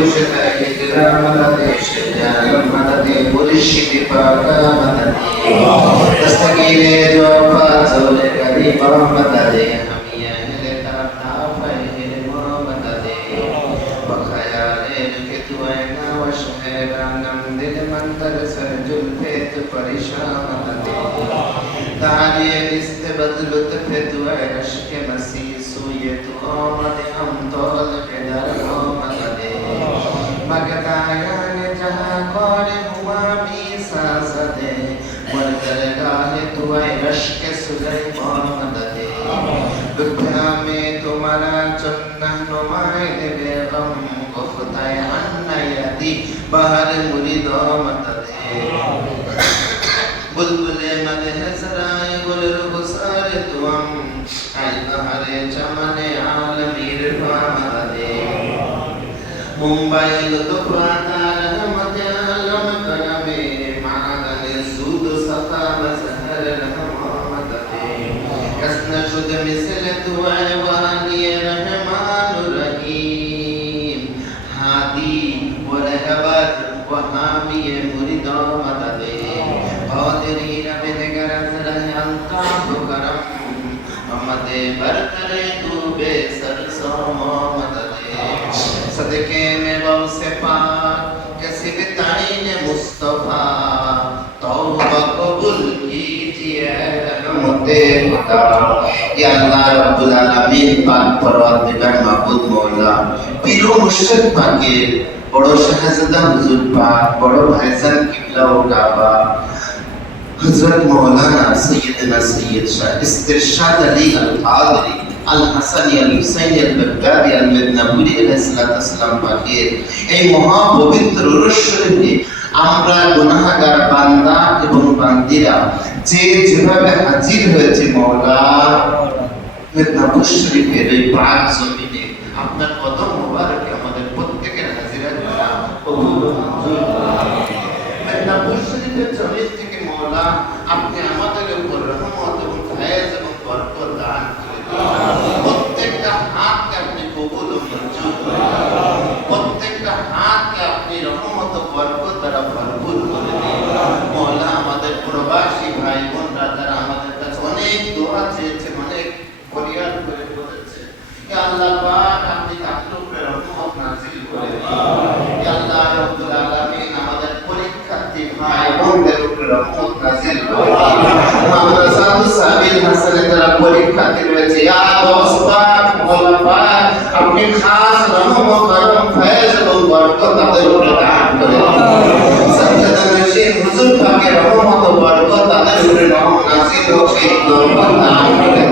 বসে থাকে দিলার মাদাদে শাজার মাদাদে মুর্শিদ পাকা মাদাদে দস্তগীরে জওফা জোরে গরিব মাদাদে হামিয়া হেলে তারা ফাইলে মাদাদে বখায়ালে কে তুয়না ওয়াশহেরানম দিল मंतर सर जुल्फे तो परेशान मादादे तारे इस्तेबद लुत्फ दुआ रश्क मसी सुये तु आमद हम तौल के दर मादादे मगदाया ने जहां कौर हुआ भी सासदे मरकर गाहे दुआ रश्क सुलेमान मादादे दुनिया में तुम्हारा चन्ना नुमाइंदे बेगम गुफ्ताए अन्ना यदी बाहर मुरीदो मादादे बुलबुले मदह सराय गुल रुखसार तुम अल बहरे चमने आलमीर मादादे मुंबई लुत्फाता रहमत आलम करमे मादने सूद सफा मसहर रहमत यसन शुद मिसल दुआ वानी रहमान रहीम हादी व रहबत व हामी मुरीदा मददे औदरीन बिन गरज रहे अंका करम ममदे बरतरे तू बेसर सोमो मददे सदके में बौसे पाक किसी बिताइन मुस्तफा तौबा कबूल कीजिए रहमते खुदा या अल्लाह रब्बुल आलमीन पाक परवरदिगार माबूद मौला पीरो मुर्शिद पाकेर बड़ो शहजादा हुजूर पाक बड़ो भाईजान किबला व काबा हजरत मौलाना सैयदना सैयद शाह इस्तिरशाद अली अल-कादरी अल-हसनी अल-हुसैनी अल-बगदादी अल-मिदनापुरी अलैहिस्सलाम पाकेर এই মহা পবিত্র উরুস শরীফে আমরা গুনাহগার বান্দা এবং বান্দিরা যে যেভাবে হাজির হয়েছে মাওলা মিদনাপুর শরীফের এই পাক জমিনে আপনার কদম মোবারকে আমাদের প্রত্যেকের হাজিরা কবুল ও মঞ্জুর মিদনাপুর শরীফের জমিন থেকে মাওলা আপনি আমাদের উপর রহমত এবং ফয়েজ এবং বরকত দান করে দিন প্রত্যেকটা হাতকে আপনি কবুল ও মঞ্জুর করে দিন প্রত্যেকটা হাতকে আপনি রহমত ও বরকত দ্বারা ভরপুর করে দিন মাওলা আমাদের প্রবাসী ভাই বোনরা যারা আমাদের কাছে অনেক দোয়া চেয়েছে অনেক ফরিয়াদ করে বলেছে ইয়া আল্লাহ পাক আপনি তাদের উপরে রহমত নাযিল করে দিন ইয়া আল্লাহ রাব্বুল আলামিন আমাদের পরীক্ষার্থী ভাই বোনদের উপরে রহমত নাযিল করে দিন মাদ্রাসাতুল সাবিল হাসানে যারা পরীক্ষার্থী রয়েছে ইয়া গাউস পাক মাওলা পাক আপনি খাস রহমত করম ফয়েজ এবং বরকত তাদের উপরে দান করে দিন সজ্জাদা নশীন হুজুর পাকের রহমত ও বরকত তাদের উপরে নাযিল হোক সেই দরবার দান করে